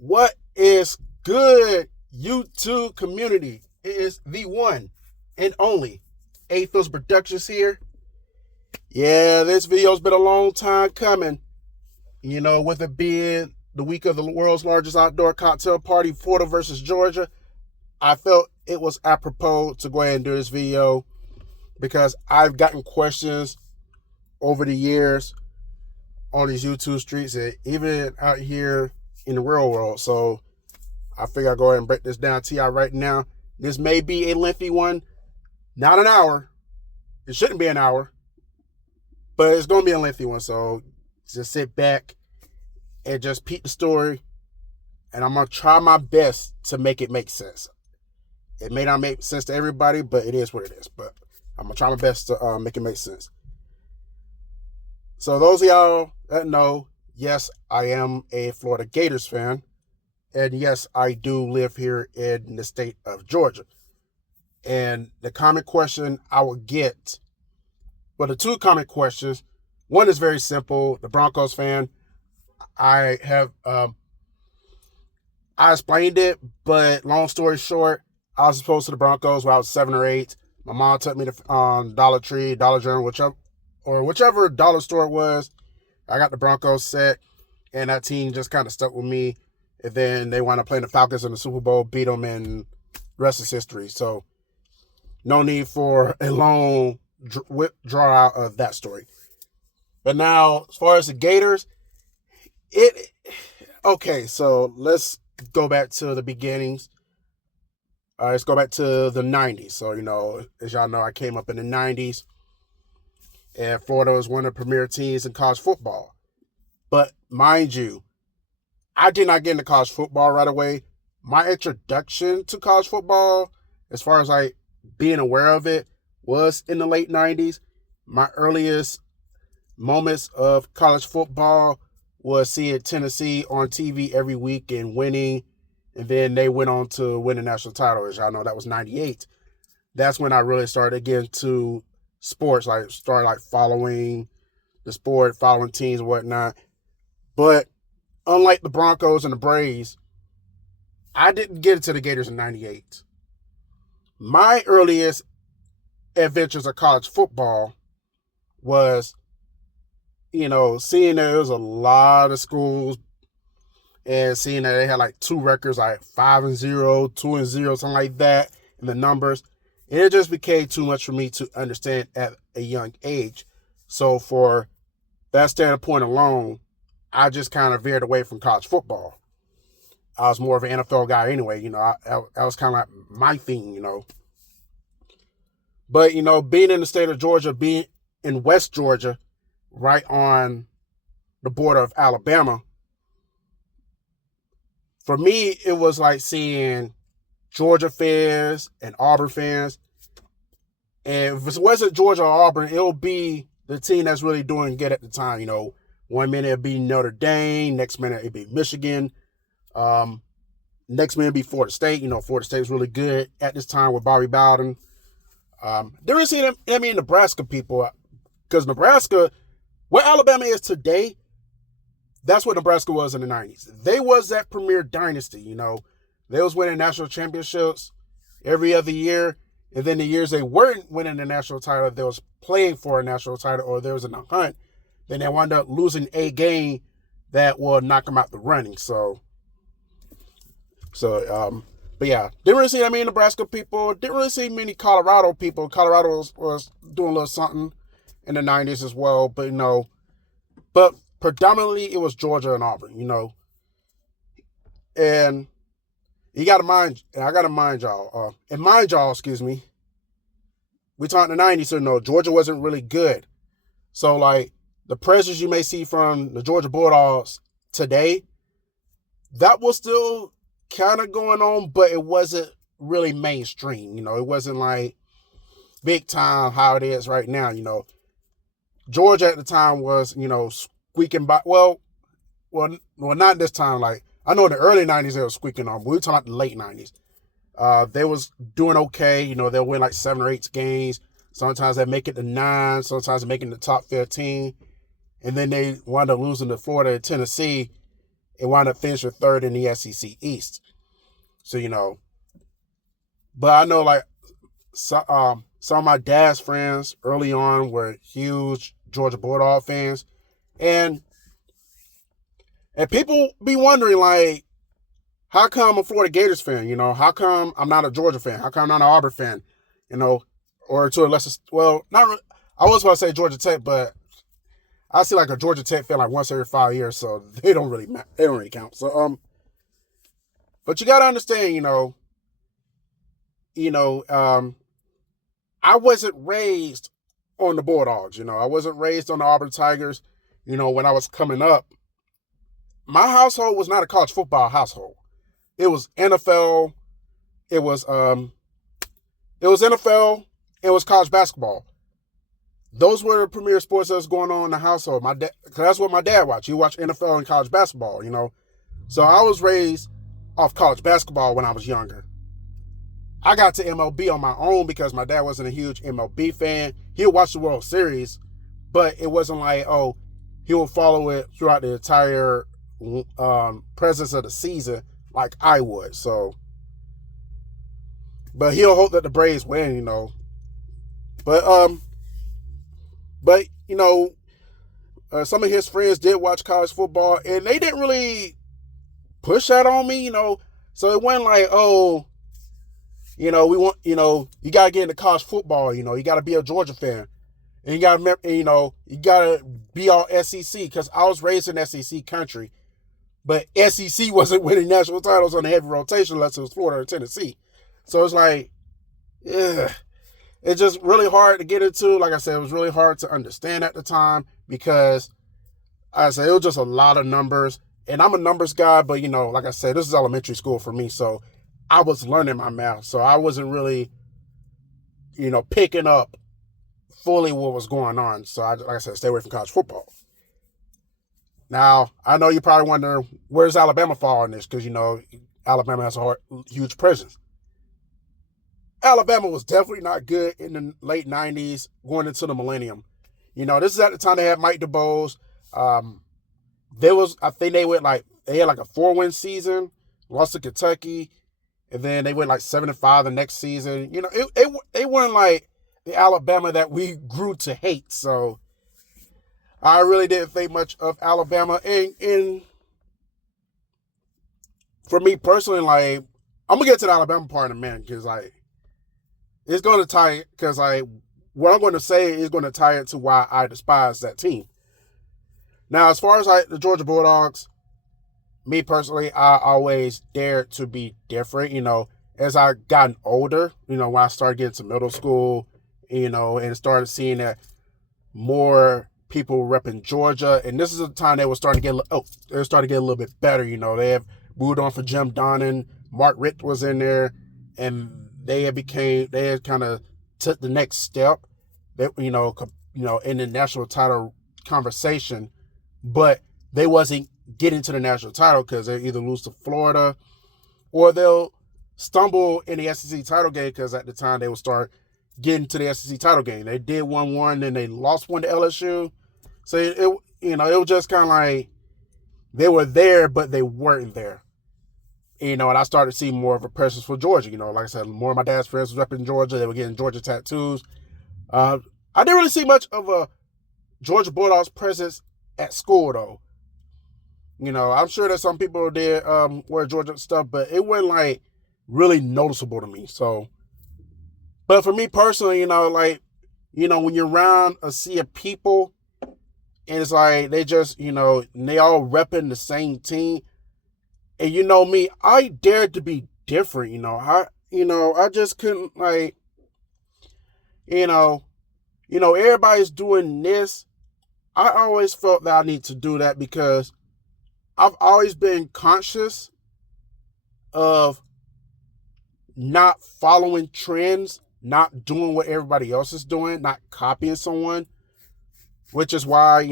What is good, YouTube community? It is the one and only A-Fizzle Productions here. Yeah, this video's been a long time coming. With it being the week of the world's largest outdoor cocktail party, Florida versus Georgia, I felt it was apropos to go ahead and do this video because I've gotten questions over the years on these YouTube streets and even out here in the real world. So I figure I'll go ahead and break this down to y'all right now. This may be a lengthy one, not an hour. It shouldn't be an hour, but it's going to be a lengthy one. So just sit back and just peep the story. And I'm going to try my best to make it make sense. It may not make sense to everybody, but it is what it is. But I'm going to try my best to make it make sense. So those of y'all that know, yes, I am a Florida Gators fan. And yes, I do live here in the state of Georgia. And the common question I would get, well, the two common questions, one is very simple. The Broncos fan, I explained it, but long story short, I was exposed to the Broncos when I was 7 or 8. My mom took me to Dollar Tree, Dollar General, whichever dollar store it was. I got the Broncos set, and that team just kind of stuck with me. And then they wound up playing the Falcons in the Super Bowl, beat them, and the rest is history. So no need for a long draw out of that story. But now, as far as the Gators, okay, so let's go back to the beginnings. Let's go back to the 90s. So, as y'all know, I came up in the 90s. And Florida was one of the premier teams in college football. But mind you, I did not get into college football right away. My introduction to college football, as far as like being aware of it, was in the late 90s. My earliest moments of college football was seeing Tennessee on TV every week and winning. And then they went on to win the national title. As y'all know, that was 98. That's when I really started getting to sports, started following the sport, following teams and whatnot. But unlike the Broncos and the Braves, I didn't get into the Gators in 98. My earliest adventures of college football was, seeing that there was a lot of schools and seeing that they had like two records, like 5-0, 2-0, something like that, and the numbers. And it just became too much for me to understand at a young age. So for that standpoint alone, I just kind of veered away from college football. I was more of an NFL guy anyway. I was kind of like my thing, But, being in the state of Georgia, being in West Georgia, right on the border of Alabama, for me, it was like seeing Georgia fans and Auburn fans. And if it wasn't Georgia or Auburn, it'll be the team that's really doing good at the time. 1 minute it'd be Notre Dame, next minute it'd be Michigan, next minute it'd be Florida State. Florida State was really good at this time with Bobby Bowden. There is Nebraska people, because Nebraska, where Alabama is today, that's what Nebraska was in the 90s. They was that premier dynasty, They was winning national championships every other year. And then the years they weren't winning the national title, they was playing for a national title or there was in a hunt, then they wound up losing a game that will knock them out the running. But yeah, didn't really see Nebraska people. Didn't really see many Colorado people. Colorado was doing a little something in the 90s as well. But predominantly it was Georgia and Auburn, And I got to mind y'all, we talking the 90s, so Georgia wasn't really good. So like the pressures you may see from the Georgia Bulldogs today, that was still kind of going on, but it wasn't really mainstream. It wasn't like big time how it is right now. Georgia at the time was, squeaking by. Well, not this time. Like I know in the early 90s they were squeaking on, but we were talking about the late 90s. They was doing okay. They'll win like 7 or 8 games. Sometimes they make it to 9. Sometimes they make it in the top 15. And then they wound up losing to Florida and Tennessee. It wound up finishing third in the SEC East. So, but I know like some of my dad's friends early on were huge Georgia Bulldog fans. And people be wondering, like, how come I'm a Florida Gators fan? How come I'm not a Georgia fan? How come I'm not an Auburn fan? Or to a lesser, well, not really, I was about to say Georgia Tech, but I see like a Georgia Tech fan like once every 5 years, so they don't really count. So but you gotta understand, I wasn't raised on the Bulldogs. I wasn't raised on the Auburn Tigers. When I was coming up, my household was not a college football household. It was NFL. It was NFL. It was college basketball. Those were the premier sports that was going on in the household. My dad, cause that's what my dad watched. He watched NFL and college basketball. So I was raised off college basketball when I was younger. I got to MLB on my own because my dad wasn't a huge MLB fan. He would watch the World Series, but it wasn't like, he would follow it throughout the entire presence of the season like I would. So, but he'll hope that the Braves win, But some of his friends did watch college football, and they didn't really push that on me, So it wasn't like, we want, you gotta get into college football, you gotta be a Georgia fan. And you gotta, you gotta be all SEC, because I was raised in SEC country. But SEC wasn't winning national titles on a heavy rotation unless it was Florida or Tennessee. So it's like, yeah, it's just really hard to get into. Like I said, it was really hard to understand at the time because, I said, it was just a lot of numbers. And I'm a numbers guy, but, like I said, this is elementary school for me. So I was learning my math. So I wasn't really, picking up fully what was going on. So like I said, stay away from college football. Now, I know you probably wonder, where's Alabama fall in this? Because, Alabama has a huge presence. Alabama was definitely not good in the late 90s, going into the millennium. This is at the time they had Mike DeBose. I think they had like a 4-win season, lost to Kentucky, and then they went like 7-5 the next season. They weren't like the Alabama that we grew to hate. So I really didn't think much of Alabama. And for me personally, like, I'm going to get to the Alabama part in a minute because, like, it's going to tie, because, like, what I'm going to say is going to tie it to why I despise that team. Now, as far as, like, the Georgia Bulldogs, me personally, I always dared to be different, as I gotten older, when I started getting to middle school, and started seeing that more people repping Georgia, and this is the time they were starting to get a little bit better. They have moved on for Jim Donnan, Mark Richt was in there, and they had kind of took the next step, that in the national title conversation, but they wasn't getting to the national title because they either lose to Florida or they'll stumble in the SEC title game, because at the time they would start getting to the SEC title game. They did 1-1, then they lost one to LSU. So it was just kind of like they were there, but they weren't there. And I started seeing more of a presence for Georgia. Like I said, more of my dad's friends was repping Georgia. They were getting Georgia tattoos. I didn't really see much of a Georgia Bulldogs presence at school, though. I'm sure that some people did wear Georgia stuff, but it wasn't like really noticeable to me. So, but for me personally, when you're around a sea of people, and it's like they just, they all repping the same team. And me, I dared to be different, I just couldn't, like, everybody's doing this. I always felt that I need to do that because I've always been conscious of not following trends, not doing what everybody else is doing, not copying someone, which is why,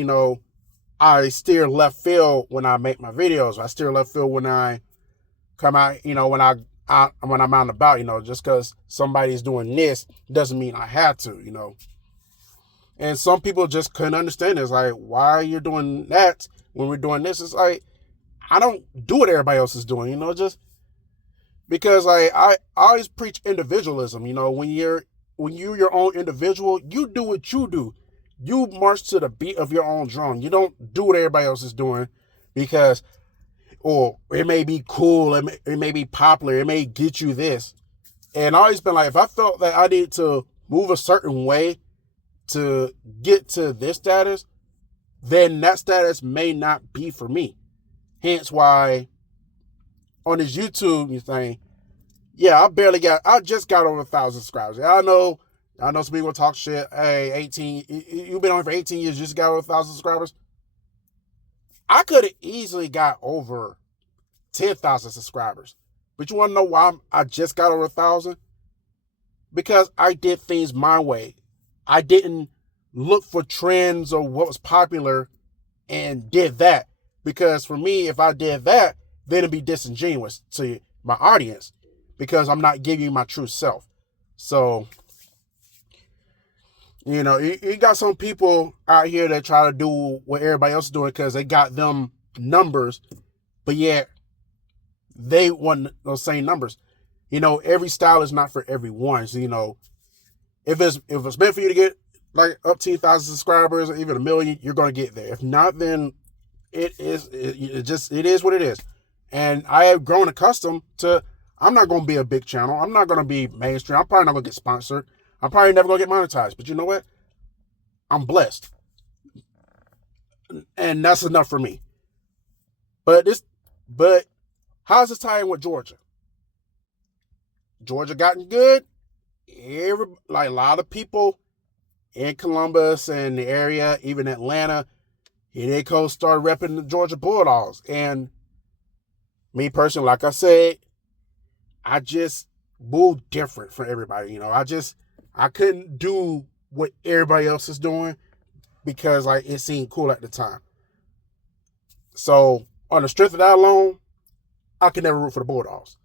I steer left field when I make my videos. I steer left field when I come out, when I'm out and about, just because somebody's doing this doesn't mean I have to, And some people just couldn't understand it. It's like, why are you doing that when we're doing this? It's like, I don't do what everybody else is doing, just because like I always preach individualism. When you're your own individual, you do what you do. You march to the beat of your own drum. You don't do what everybody else is doing because, or it may be cool, it may be popular, it may get you this. And I always been like, if I felt that I need to move a certain way to get to this status, then that status may not be for me. Hence why on this YouTube thing, yeah, I just got over 1,000 subscribers. I know some people talk shit. Hey, 18, you've been on for 18 years, you just got over 1,000 subscribers. I could have easily got over 10,000 subscribers. But you want to know why I just got over 1,000? Because I did things my way. I didn't look for trends or what was popular and did that. Because for me, if I did that, then it'd be disingenuous to my audience because I'm not giving you my true self. So, you got some people out here that try to do what everybody else is doing because they got them numbers, but yet they want those same numbers. Every style is not for everyone. So, if it's meant for you to get like up to 1,000 subscribers or even 1 million, you're going to get there. If not, then it is what it is. And I have grown accustomed to, I'm not going to be a big channel. I'm not going to be mainstream. I'm probably not going to get sponsored. I'm probably never going to get monetized. But you know what? I'm blessed. And that's enough for me. But how's this tie in with Georgia? Georgia gotten good. A lot of people in Columbus and the area, even Atlanta, they started repping the Georgia Bulldogs. And me personally, like I said, I just moved different from everybody. I couldn't do what everybody else is doing because it seemed cool at the time. So on the strength of that alone, I could never root for the Bulldogs.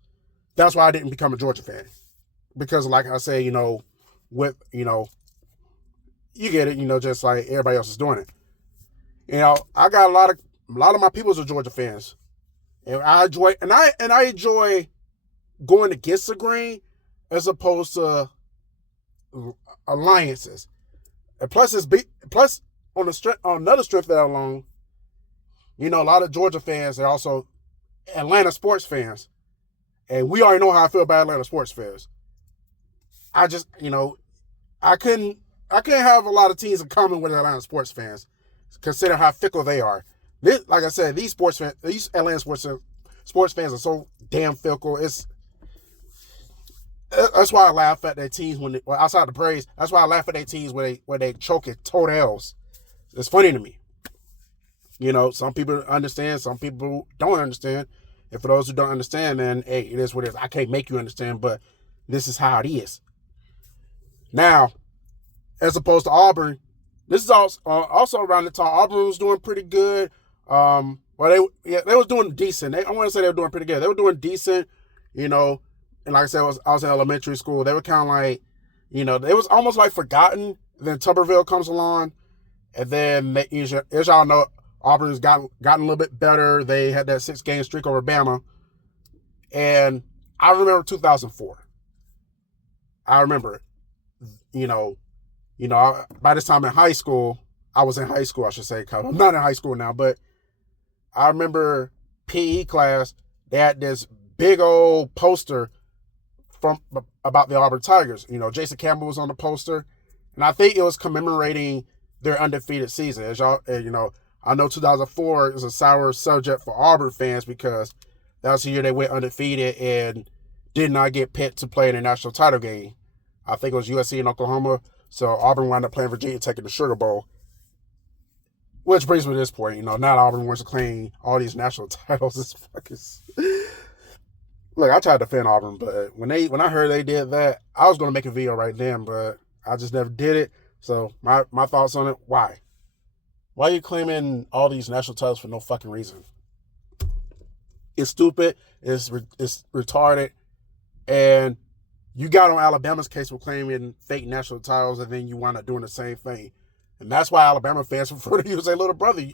That's why I didn't become a Georgia fan. Because like I say, you get it, just like everybody else is doing it. I got a lot of my peoples are Georgia fans. And I enjoy going against the grain as opposed to alliances. And plus on another strength that alone, a lot of Georgia fans are also Atlanta sports fans. And we already know how I feel about Atlanta sports fans. I just, I couldn't have a lot of teams in common with Atlanta sports fans, consider how fickle they are. Like I said, these Atlanta sports fans are so damn fickle. That's why I laugh at their teams outside the praise. That's why I laugh at their teams when they choke at toenails. It's funny to me. Some people understand, some people don't understand. And for those who don't understand, then hey, it is what it is. I can't make you understand, but this is how it is. Now, as opposed to Auburn, this is also around the time Auburn was doing pretty good. They was doing decent. I want to say they were doing pretty good. They were doing decent, and like I said, I was in elementary school. They were kind of like, they was almost like forgotten. Then Tuberville comes along, and then as y'all know, Auburn's gotten a little bit better. They had that 6-game streak over Bama, and I remember 2004. I remember it. By this time in high school, I was in high school, I should say, because I'm not in high school now, but I remember PE class, they had this big old poster about the Auburn Tigers. Jason Campbell was on the poster, and I think it was commemorating their undefeated season. As y'all, I know 2004 is a sour subject for Auburn fans because that was the year they went undefeated and did not get picked to play in a national title game. I think it was USC and Oklahoma. So Auburn wound up playing Virginia, taking the Sugar Bowl. Which brings me to this point, not Auburn wants to claim all these national titles. It's fucking... Look, I tried to defend Auburn, but when I heard they did that, I was going to make a video right then, but I just never did it. So my thoughts on it, why? Why are you claiming all these national titles for no fucking reason? It's stupid. It's retarded. And you got on Alabama's case for claiming fake national titles, and then you wind up doing the same thing. And that's why Alabama fans refer to you as a little brother.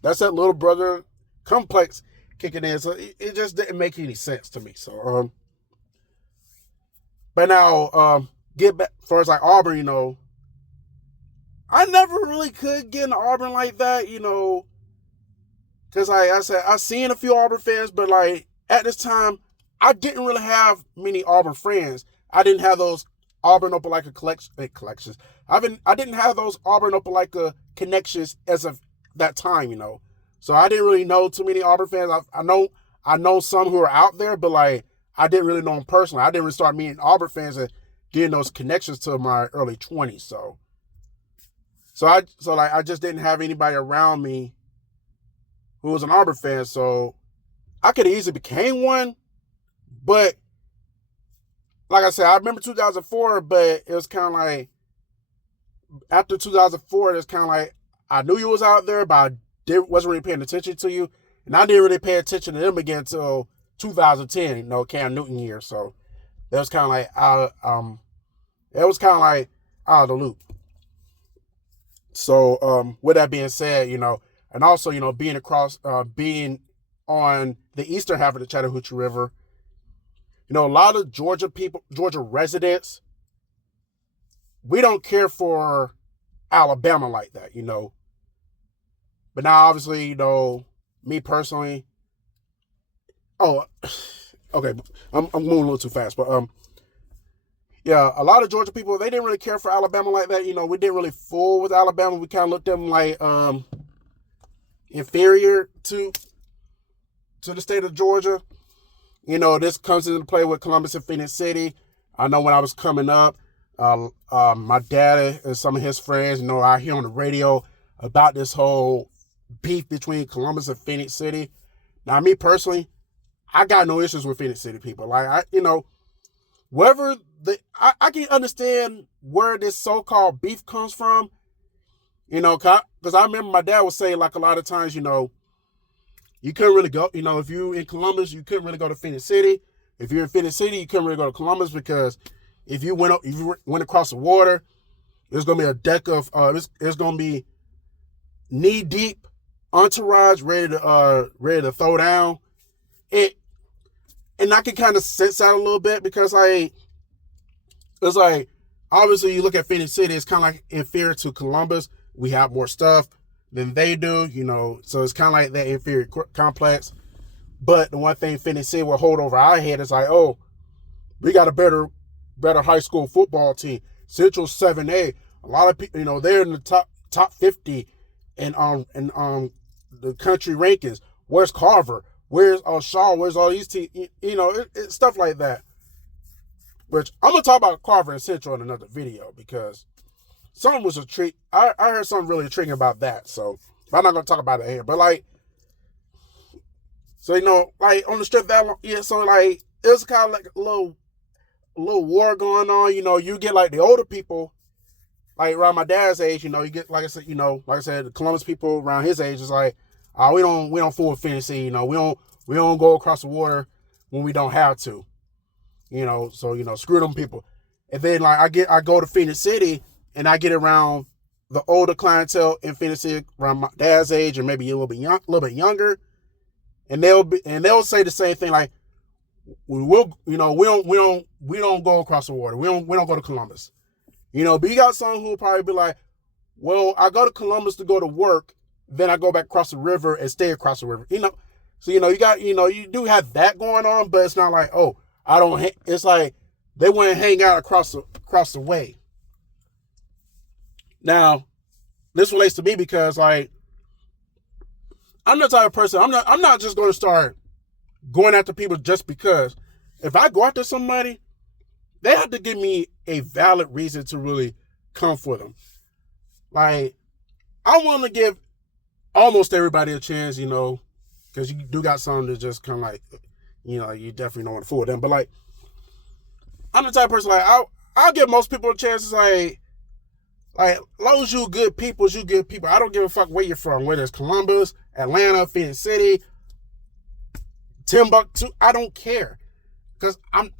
That's that little brother complex. kicking in. So it just didn't make any sense to me. So but now get back as far as like Auburn, I never really could get into Auburn like that, because like I said, I've seen a few Auburn fans, but like at this time, I didn't really have many Auburn friends. I didn't have those Auburn Opelika collections. I didn't have those Auburn Opelika connections as of that time, So I didn't really know too many Auburn fans. I know some who are out there, but like I didn't really know them personally. I didn't really start meeting Auburn fans and getting those connections to my early 20s. So I just didn't have anybody around me who was an Auburn fan. So I could have easily became one, but like I said, I remember 2004, but it was kind of like after 2004, it's kind of like I knew you was out there, but wasn't really paying attention to you, and I didn't really pay attention to them again until 2010, Cam Newton year. So it was kind of like out of the loop. So with that being said, and also being on the eastern half of the Chattahoochee River, a lot of Georgia residents, we don't care for Alabama like that, But now, obviously, me personally, okay, I'm moving a little too fast, but yeah, a lot of Georgia people, they didn't really care for Alabama like that. We didn't really fool with Alabama. We kind of looked at them like inferior to the state of Georgia. This comes into play with Columbus and Phoenix City. I know when I was coming up, my dad and some of his friends, I hear on the radio about this whole beef between Columbus and Phoenix City. Now, me personally, I got no issues with Phoenix City people. Like, wherever I can understand where this so-called beef comes from, because I remember my dad would say, like, a lot of times, you couldn't really go, if you in Columbus, you couldn't really go to Phoenix City. If you're in Phoenix City, you couldn't really go to Columbus because if you went across the water, there's going to be a deck of, it's going to be knee deep entourage ready to throw down. And I can kind of sense that a little bit because it's like, obviously you look at Phoenix City, it's kind of like inferior to Columbus. We have more stuff than they do, so it's kind of like that inferior complex. But the one thing Phoenix City will hold over our head is like, oh, we got a better high school football team. Central 7A. A lot of people, they're in the top 50 and the country rankings. Where's Carver? Where's Shaw? Where's all these teams? It's stuff like that. Which I'm gonna talk about Carver and Central in another video because something was a treat. I heard something really intriguing about that. So I'm not gonna talk about it here. But like, so like on the strip that long, yeah. So like it was kind of like a little war going on. You get like the older people, like around my dad's age. You get like I said, the Columbus people around his age is like, we don't fool with Phoenix City. We don't go across the water when we don't have to. So screw them people. And then like I go to Phoenix City and I get around the older clientele in Phoenix City around my dad's age or maybe a little bit younger, and they'll say the same thing like, we don't go across the water. We don't go to Columbus. But you got some who will probably be like, well, I go to Columbus to go to work, then I go back across the river and stay across the river. So you got you do have that going on, but it's not like, oh, I don't. It's like they want to hang out across the way. Now, this relates to me because like I'm the type of person. I'm not just going to start going after people just because. If I go after somebody, they have to give me a valid reason to really come for them. Like, I want to give almost everybody a chance, because you do got some that just kind of like, you definitely don't want to fool them. But like, I'm the type of person like I'll give most people a chance. It's like as long as you good people, I don't give a fuck where you're from, whether it's Columbus, Atlanta, Phoenix City, Timbuktu. I don't care, I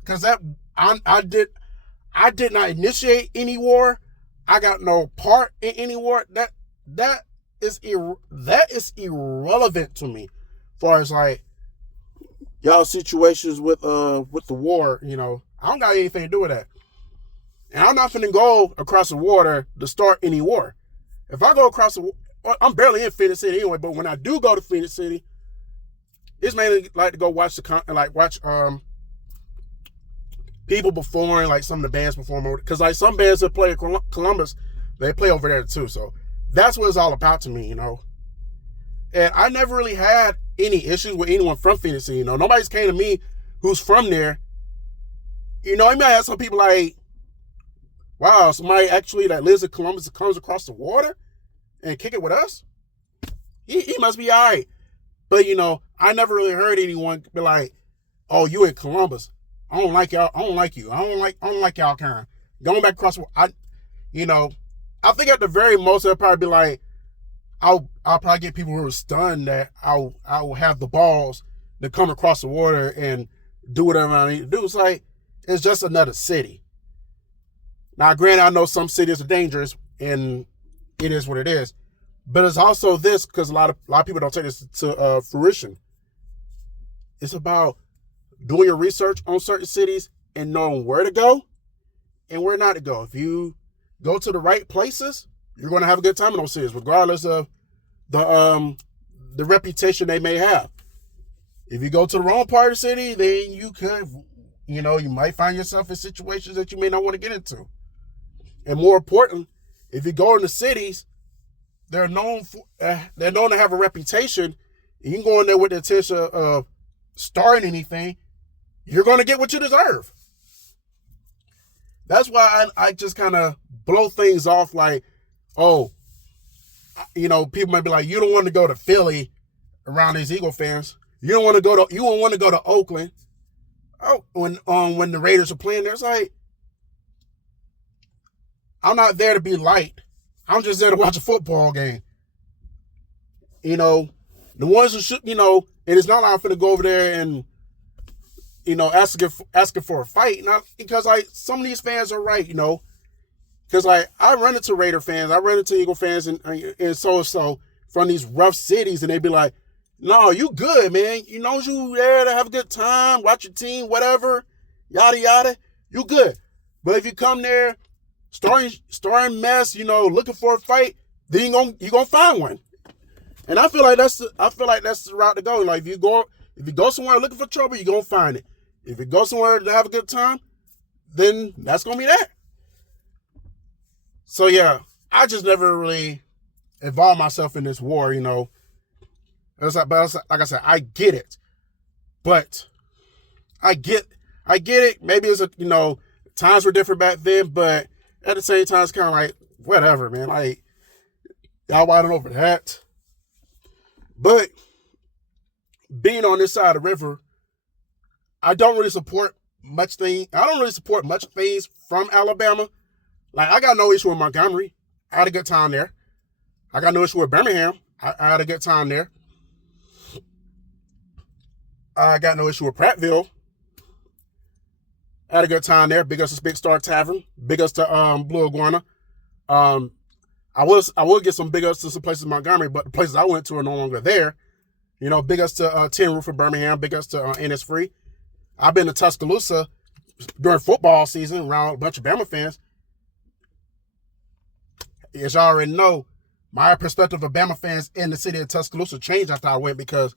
did not initiate any war. I got no part in any war. That is irrelevant to me. As far as like y'all situations with the war, I don't got anything to do with that. And I'm not finna go across the water to start any war. If I go across the I'm barely in Phoenix City anyway, but when I do go to Phoenix City, it's mainly like to go watch people perform, like some of the bands perform over, because like some bands that play in Columbus, they play over there too. So that's what it's all about to me, And I never really had any issues with anyone from Phoenix City, Nobody's came to me who's from there. You might have some people like, wow, somebody actually that lives in Columbus that comes across the water and kick it with us? He must be all right. But, I never really heard anyone be like, oh, you in Columbus. I don't like y'all. I don't like you. I don't like y'all kind. Going back across, I think at the very most, it'll probably be like, I'll probably get people who are stunned that I'll have the balls to come across the water and do whatever I need to do. It's like, it's just another city. Now, granted, I know some cities are dangerous, and it is what it is. But it's also this, because a lot of people don't take this to fruition. It's about doing your research on certain cities and knowing where to go and where not to go. If you go to the right places, you're going to have a good time in those cities, regardless of the reputation they may have. If you go to the wrong part of the city, then you could, you might find yourself in situations that you may not want to get into. And more important, if you go into cities, they're known to have a reputation, and you can go in there with the intention of starting anything, you're going to get what you deserve. That's why I just kind of blow things off like, oh, people might be like, you don't want to go to Philly around these Eagle fans. You don't want to go to Oakland. Oh, when the Raiders are playing there, it's like, I'm not there to be liked. I'm just there to watch a football game. The ones who should, and it's not like I'm going to go over there and, asking for a fight. Not because some of these fans are right, because I run into Raider fans, I run into Eagle fans, and so from these rough cities, and they be like, "No, you good, man. You there to have a good time, watch your team, whatever, yada yada. You good. But if you come there, starting mess, looking for a fight, then you gonna find one." And I feel like that's the route to go. Like if you go somewhere looking for trouble, you're gonna find it. If you go somewhere to have a good time, then that's gonna be that. So yeah, I just never really involved myself in this war, But like I said, I get it. But I get it. Maybe it's times were different back then, but at the same time, it's kind of like, whatever, man. Like, y'all wilding over that. But being on this side of the river, I don't really support much things from Alabama. Like, I got no issue with Montgomery. I had a good time there. I got no issue with Birmingham. I had a good time there. I got no issue with Prattville. I had a good time there. Big ups to Big Star Tavern. Big ups to Blue Iguana. I will get some big ups to some places in Montgomery, but the places I went to are no longer there. Big ups to Tin Roof in Birmingham. Big ups to Innisfree. I've been to Tuscaloosa during football season around a bunch of Bama fans. As y'all already know, my perspective of Bama fans in the city of Tuscaloosa changed after I went because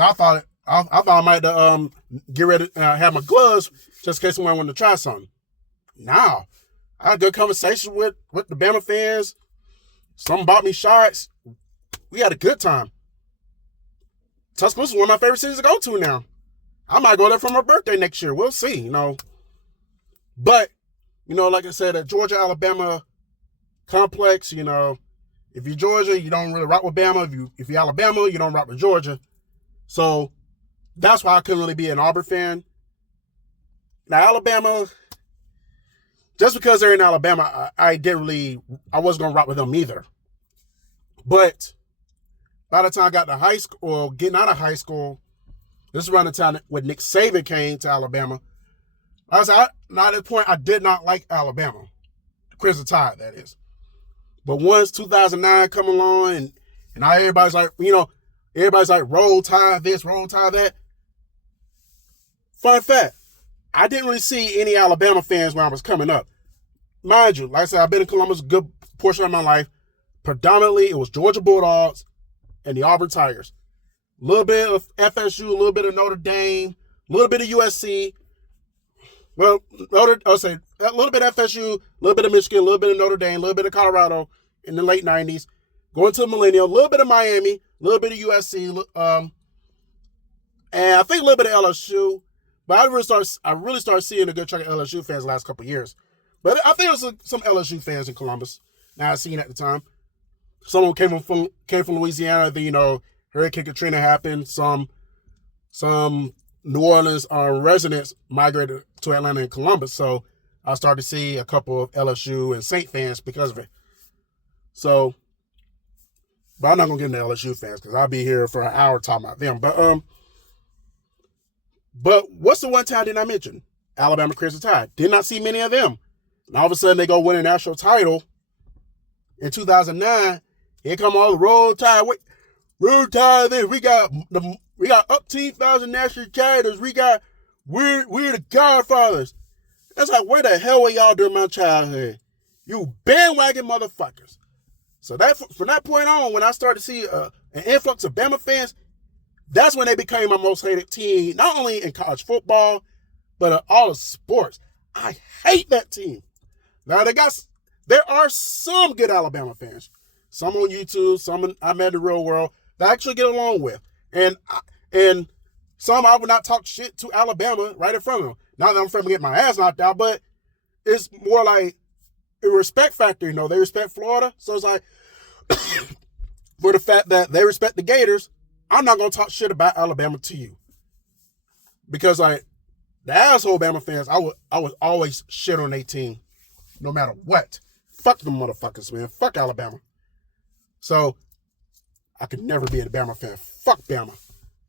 I thought I might get ready to have my gloves just in case someone wanted to try something. Now, I had a good conversation with the Bama fans. Some bought me shots. We had a good time. Tuscaloosa is one of my favorite cities to go to now. I might go there for my birthday next year. We'll see, But, like I said, at Georgia-Alabama complex, if you're Georgia, you don't really rock with Bama. If you're Alabama, you don't rock with Georgia. So that's why I couldn't really be an Auburn fan. Now, Alabama, just because they're in Alabama, I wasn't going to rock with them either. But by the time I got to high school, or getting out of high school, this is around the time when Nick Saban came to Alabama. At this point, I did not like Alabama. Crimson Tide, that is. But once 2009 come along, and now everybody's like, roll Tide this, roll Tide that. Fun fact, I didn't really see any Alabama fans when I was coming up. Mind you, like I said, I've been in Columbus a good portion of my life. Predominantly, it was Georgia Bulldogs and the Auburn Tigers. A little bit of FSU, a little bit of Notre Dame, a little bit of USC. Well, I'll say a little bit of FSU, a little bit of Michigan, a little bit of Notre Dame, a little bit of Colorado in the late 90s. Going to the millennial, a little bit of Miami, a little bit of USC, and I think a little bit of LSU. But I really started seeing a good chunk of LSU fans the last couple of years. But I think there was some LSU fans in Columbus. Now I seen at the time. Some of them came from Louisiana. Then Hurricane Katrina happened. Some New Orleans residents migrated to Atlanta and Columbus. So I started to see a couple of LSU and Saint fans because of it. So, but I'm not gonna get into LSU fans because I'll be here for an hour talking about them. But what's the one time I did not mention? Alabama Crimson Tide. Did not see many of them. And all of a sudden they go win a national title in 2009. Here come all the Roll Tide. Roll Tide. This we got up 10,000 national titles. We're the Godfathers. That's like, where the hell were y'all during my childhood? You bandwagon motherfuckers. So from that point on, when I started to see an influx of Bama fans, that's when they became my most hated team, not only in college football, but in all of sports. I hate that team. Now, there are some good Alabama fans. Some on YouTube, some I met in the real world that I actually get along with. And some I would not talk shit to Alabama right in front of them. Not that I'm afraid to get my ass knocked out, but it's more like a respect factor. They respect Florida. So it's like, for the fact that they respect the Gators, I'm not going to talk shit about Alabama to you. Because like the asshole Bama fans, I would always shit on their team no matter what. Fuck them motherfuckers, man. Fuck Alabama. So I could never be a Bama fan. Fuck Bama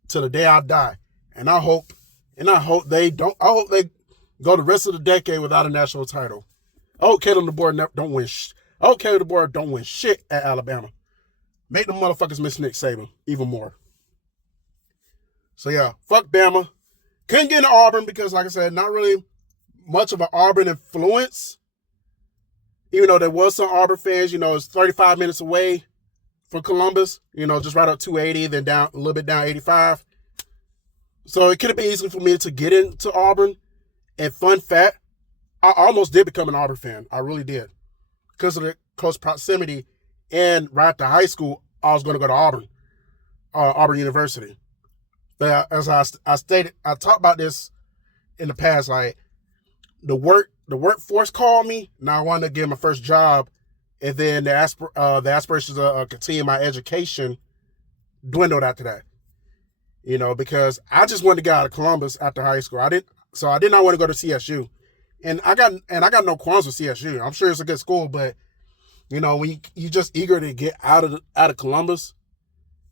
till the day I die. And I hope they go the rest of the decade without a national title. I hope Caleb DeBoer don't win. I hope Caleb DeBoer don't win shit at Alabama. Make them motherfuckers miss Nick Saban even more. So yeah, fuck Bama. Couldn't get into Auburn because, like I said, not really much of an Auburn influence. Even though there was some Auburn fans, it's 35 minutes away from Columbus, just right up 280, then down a little bit down 85. So it could have been easy for me to get into Auburn. And fun fact, I almost did become an Auburn fan. I really did. Because of the close proximity. And right after high school, I was going to go to Auburn University. But as I stated, I talked about this in the past, like the workforce called me, and I wanted to get my first job, and then the aspirations to continue my education dwindled after that. Because I just wanted to get out of Columbus after high school. I did not want to go to CSU, and I got no qualms with CSU. I'm sure it's a good school, but when you just eager to get out of Columbus,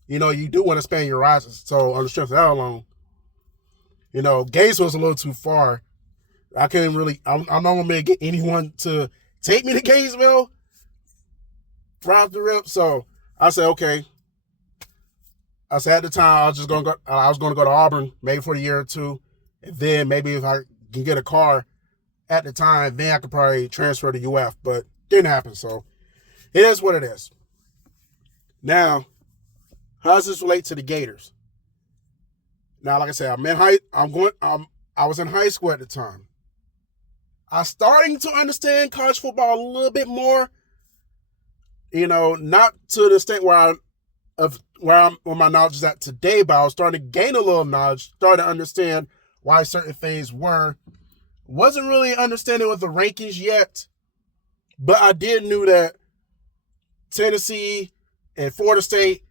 you do want to expand your horizons. So on the strength of that alone, Gainesville's a little too far. I couldn't really, I'm not going to get anyone to take me to Gainesville right off the rip. So I said, okay. I said at the time, I was going to go to Auburn maybe for a year or two. And then maybe if I can get a car at the time, then I could probably transfer to UF, but didn't happen. So it is what it is. Now, how does this relate to the Gators? Now, like I said, I was in high school at the time. I was starting to understand college football a little bit more. Not to the extent where my knowledge is at today, but I was starting to gain a little knowledge, starting to understand why certain things were. Wasn't really understanding with the rankings yet, but I did knew that Tennessee and Florida State,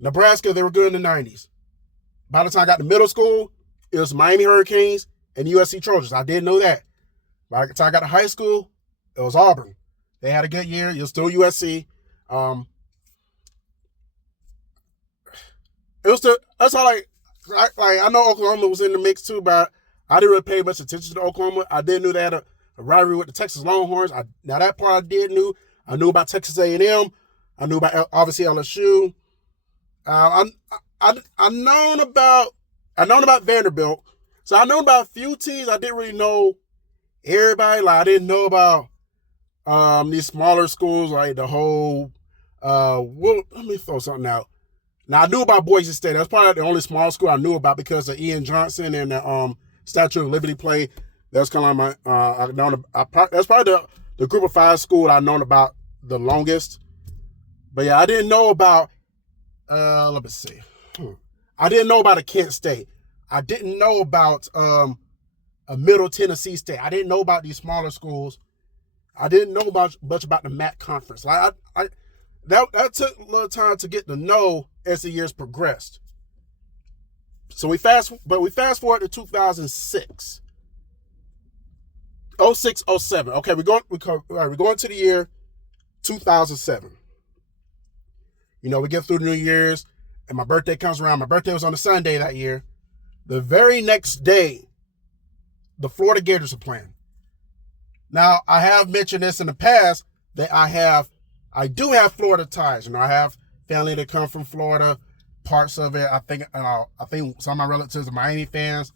Nebraska, they were good in the 90s. By the time I got to middle school, it was Miami Hurricanes and USC Trojans. I did know that. By the time I got to high school, it was Auburn. They had a good year. It was still USC. That's how I know Oklahoma was in the mix too, but I didn't really pay much attention to Oklahoma. I did know they had a rivalry with the Texas Longhorns. Now that part I did knew. I knew about Texas A&M. I knew about obviously LSU. I known about Vanderbilt. So I know about a few teams. I didn't really know everybody. Like I didn't know about these smaller schools, like the whole well, let me throw something out. Now I knew about Boise State. That's probably the only small school I knew about because of Ian Johnson and the Statue of Liberty play. That's kind of like that's probably the group of 5 school I've known about the longest. But yeah, I didn't know about let me see. I didn't know about a Kent State. I didn't know about a Middle Tennessee State. I didn't know about these smaller schools. I didn't know much about the MAC conference. Like that took a little time to get to know as the years progressed. So we fast forward to 2006. 06, 07. Okay, we're going to the year 2007. You know, we get through the New Year's, and my birthday comes around. My birthday was on a Sunday that year. The very next day, the Florida Gators are playing. Now, I have mentioned this in the past that I do have Florida ties. You know, I have family that come from Florida, parts of it. I think some of my relatives are Miami fans.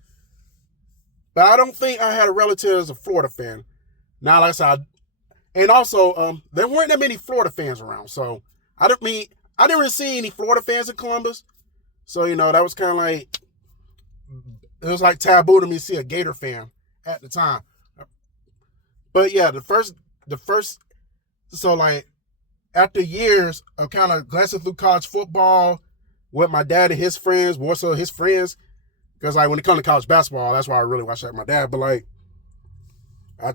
But I don't think I had a relative as a Florida fan. Now, like I said, and also, there weren't that many Florida fans around. So, I didn't really see any Florida fans in Columbus. So, you know, that was kind of like, it was like taboo to me to see a Gator fan at the time. But yeah, the first, so like, after years of kind of glancing through college football with my dad and his friends, more so his friends, because like when it comes to college basketball, that's why I really watch that with my dad. But like, I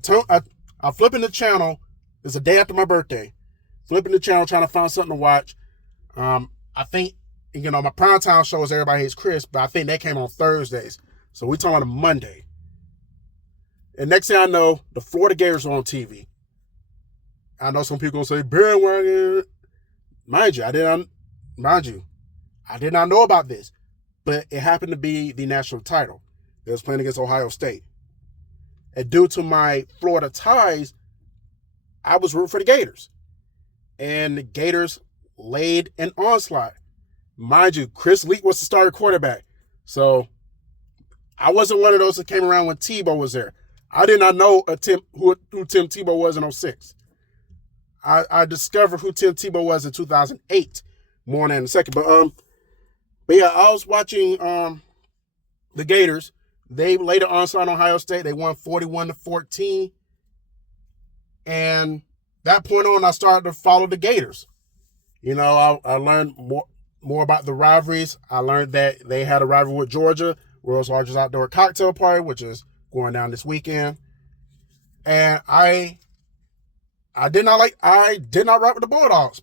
flipping the channel. It's a day after my birthday. Flipping the channel, trying to find something to watch. I think, you know, my primetime show is Everybody Hates Chris, but I think that came on Thursdays. So we talking about a Monday. And next thing I know, the Florida Gators are on TV. I know some people gonna say, bandwagon. Mind you, I did not know about this. But it happened to be the national title. They was playing against Ohio State. And due to my Florida ties, I was rooting for the Gators. And the Gators laid an onslaught. Mind you, Chris Leak was the starting quarterback. So I wasn't one of those that came around when Tebow was there. I did not know who Tim Tebow was in 06. I discovered who Tim Tebow was in 2008. More on that in a second. But yeah, I was watching the Gators. They laid an onslaught on Ohio State. They won 41-14. And that point on, I started to follow the Gators. You know, I learned more about the rivalries. I learned that they had a rivalry with Georgia, world's largest outdoor cocktail party, which is going down this weekend. And I did not rock with the Bulldogs.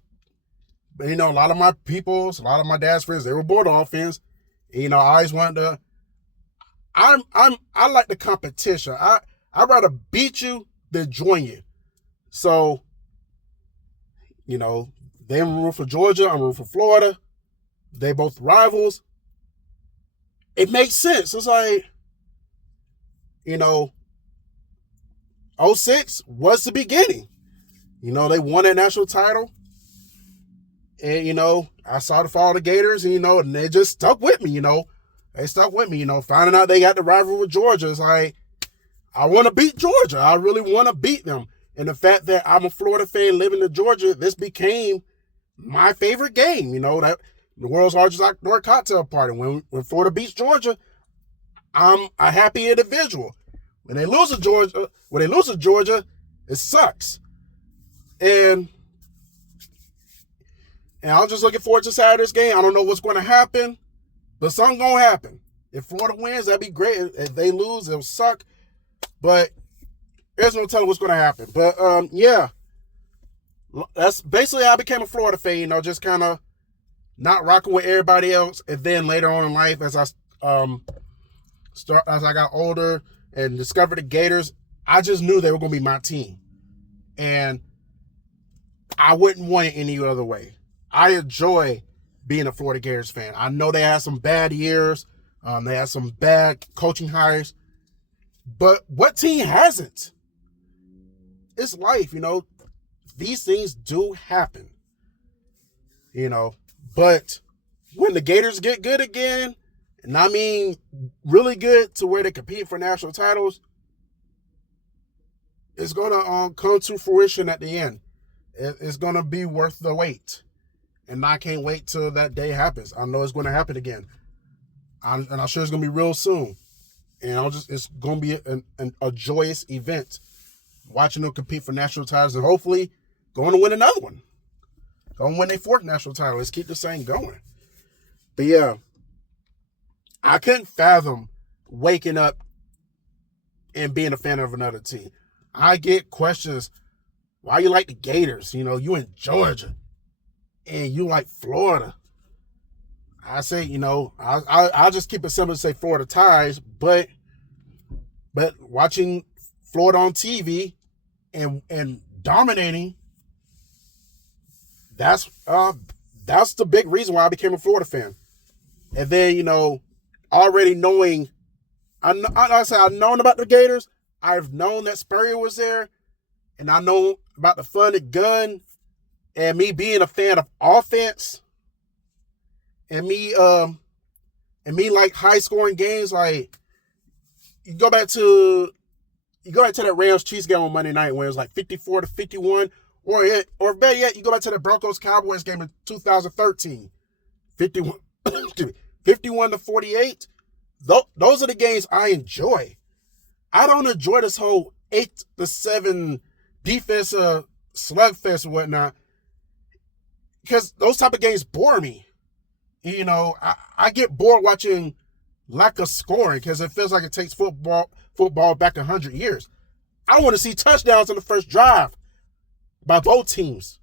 But, you know, a lot of my dad's friends, they were Bulldog fans. And, you know, I always wanted to, I like the competition. I'd rather beat you than join you. So, you know, they root for Georgia, I'm rooting for Florida. They both rivals. It makes sense. It's like, you know, 06 was the beginning. You know, they won that national title. And, you know, I saw the fall of the Gators, and, you know, and they just stuck with me, you know. They stuck with me, you know. Finding out they got the rivalry with Georgia, it's like, I want to beat Georgia. I really want to beat them. And the fact that I'm a Florida fan living in Georgia, this became my favorite game, you know, that the world's largest outdoor cocktail party. When Florida beats Georgia, I'm a happy individual. When they lose to Georgia, it sucks. And I'm just looking forward to Saturday's game. I don't know what's going to happen, but something's going to happen. If Florida wins, that'd be great. If they lose, it'll suck. But there's no telling what's going to happen. But, yeah, that's basically how I became a Florida fan, you know, just kind of not rocking with everybody else. And then later on in life, as I got older and discovered the Gators, I just knew they were going to be my team. And I wouldn't want it any other way. I enjoy being a Florida Gators fan. I know they had some bad years. They had some bad coaching hires. But what team hasn't? It's life, you know. These things do happen. You know. But when the Gators get good again and I mean really good to where they compete for national titles, it's gonna come to fruition at the end. It's gonna be worth the wait, and I can't wait till that day happens. I know it's going to happen again, and I'm sure it's gonna be real soon. And it's gonna be a joyous event watching them compete for national titles, and hopefully going to win another one. Going to win their fourth national title. Let's keep this thing going. But yeah, I couldn't fathom waking up and being a fan of another team. I get questions, why you like the Gators? You know, you in Georgia and you like Florida. I say, you know, I'll just keep it simple and say Florida ties, but watching Florida on TV and dominating, that's the big reason why I became a Florida fan. And then, you know, already knowing, I've known about the Gators. I've known that Spurrier was there, and I know about the fun at gun, and me being a fan of offense, and me like high scoring games. Like you go back to that Rams Chiefs game on Monday night where it was like 54-51, or better yet, you go back to the Broncos Cowboys game in 2013, 51-48. Those are the games I enjoy. I don't enjoy this whole 8-7 defensive slugfest and whatnot, because those type of games bore me. You know, I get bored watching lack of scoring because it feels like it takes football back 100 years. I want to see touchdowns in the first drive by both teams.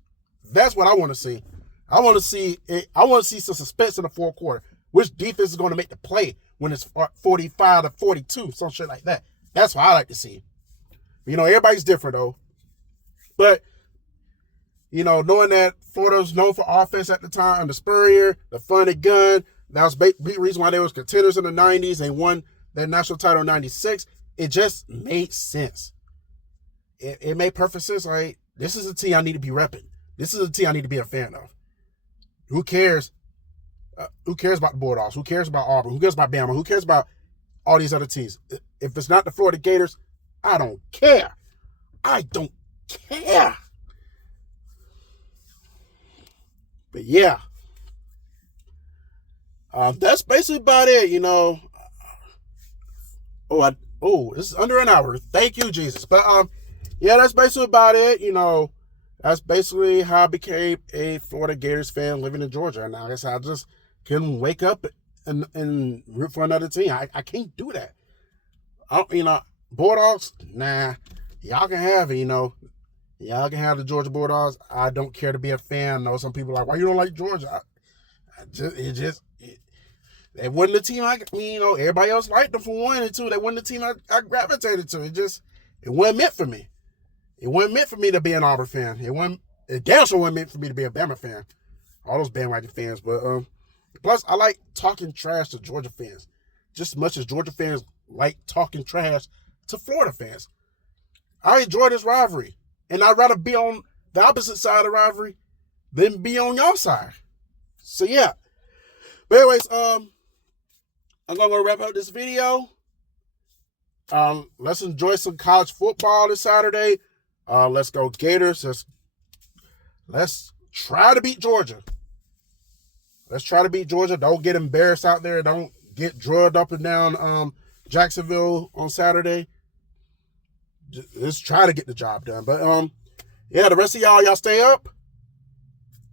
That's what I want to see. I want to see some suspense in the fourth quarter. Which defense is going to make the play when it's 45-42, some shit like that. That's what I like to see. You know, everybody's different though. But, you know, knowing that Florida was known for offense at the time, under Spurrier, the fun at gun, that was the big reason why they was contenders in the 90s. They won their national title in 96. It just made sense. It made perfect sense. Like, this is a team I need to be repping. This is a team I need to be a fan of. Who cares? Who cares about the Bulldogs? Who cares about Auburn? Who cares about Bama? Who cares about all these other teams? If it's not the Florida Gators, I don't care. I don't care. But yeah, that's basically about it. You know. This is under an hour. Thank you, Jesus. But yeah, that's basically about it. You know, that's basically how I became a Florida Gators fan living in Georgia. And I guess I just couldn't wake up and root for another team. I can't do that. You know, Bulldogs, nah. Y'all can have it, you know. Y'all can have the Georgia Bulldogs. I don't care to be a fan. I know some people are like, why you don't like Georgia? They wasn't the team you know, everybody else liked them for one and two. They wasn't the team I gravitated to. It wasn't meant for me. It wasn't meant for me to be an Auburn fan. It damn sure wasn't meant for me to be a Bama fan. All those bandwagon fans. But plus, I like talking trash to Georgia fans just as much as Georgia fans like talking trash to Florida fans. I enjoy this rivalry, and I'd rather be on the opposite side of the rivalry than be on your side. So yeah. But anyways, I'm gonna wrap up this video. Let's enjoy some college football this Saturday. Let's go Gators. Let's try to beat Georgia. Let's try to beat Georgia. Don't get embarrassed out there. Don't get drugged up and down Jacksonville on Saturday. Let's try to get the job done. But yeah, the rest of y'all stay up.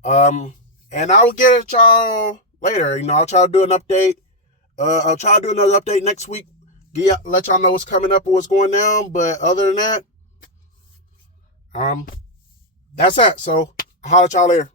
And I will get at y'all later. You know, I'll try to do an update. I'll try to do another update next week. Let y'all know what's coming up and what's going down. But other than that, that's that. So I'll holler at y'all later.